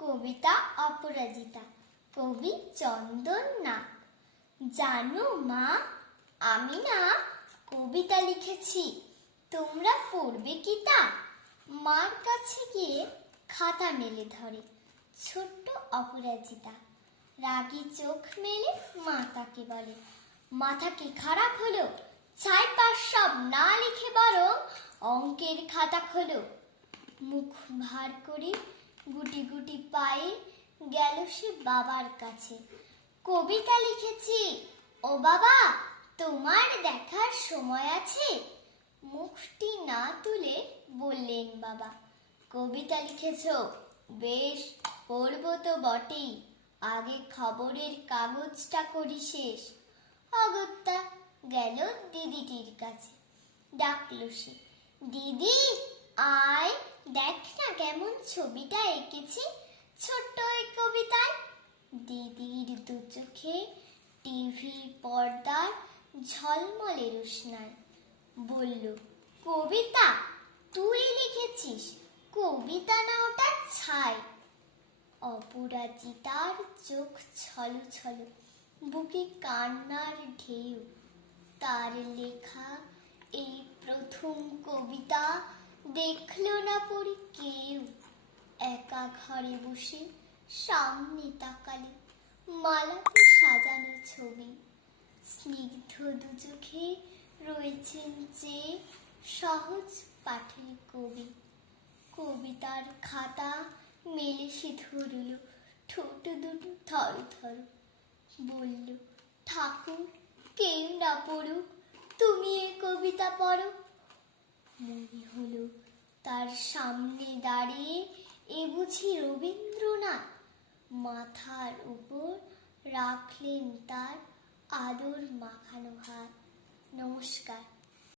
কবিতা অপরাজিতা, কবি চন্দন নাথ। জানো মা, আমি না কবিতা লিখেছি, তোমরা পড়বে কি তা? মার কাছে গিয়ে খাতা মেলে ধরে ছোট্ট অপরাজিতা। রাগী চোখ মেলে মা তাকে বলে, মাথা কি খারাপ হলো? ছাই পাশ সব না লিখে বরং অঙ্কের খাতা খোলো। মুখ ভার করে গুটি গুটি পায়ে গেল সে বাবার কাছে। কবিতা লিখেছি ও বাবা, তোমার দেখার সময় আছে? মুখটি না তুলে বললেন বাবা, কবিতা লিখেছ, বেশ, পড়বো তো বটেই, আগে খবরের কাগজটা করি শেষ। অগত্যা গেল দিদিটির কাছে, ডাকলো সে, দিদি আয়, দেখ না কেমন ছবিটা এঁকেছি ছোট্ট এই কবিতায়। দিদির দু চোখে টিভি পর্দার ঝলমলে রোশনাই। বলল, কবিতা তুই লিখেছিস? কবিতা না, ওটা ছাই। অপরাজিতার চোখ ছলো ছলো, বুকে কান্নার ঢেউ। তার লেখা এই প্রথম কবিতা দেখলো না পড়ে কেউ। একা ঘরে বসে সামনে তাকালে মালাতে সাজানো ছবি। স্নিগ্ধ দু চোখে রয়েছেন যে সহজ পাঠের কবি। কবিতার খাতা মেলে সে ধরল, ঠোঁট দুটো থর থর। বলল, ঠাকুর কেউ না পড়ুক, তুমি এ কবিতা পড়ো। মনে হলো তার সামনে দাঁড়িয়ে এ বুঝি রবীন্দ্রনাথ। মাথার উপর রাখলেন তার আদর মাখানো হাত। নমস্কার।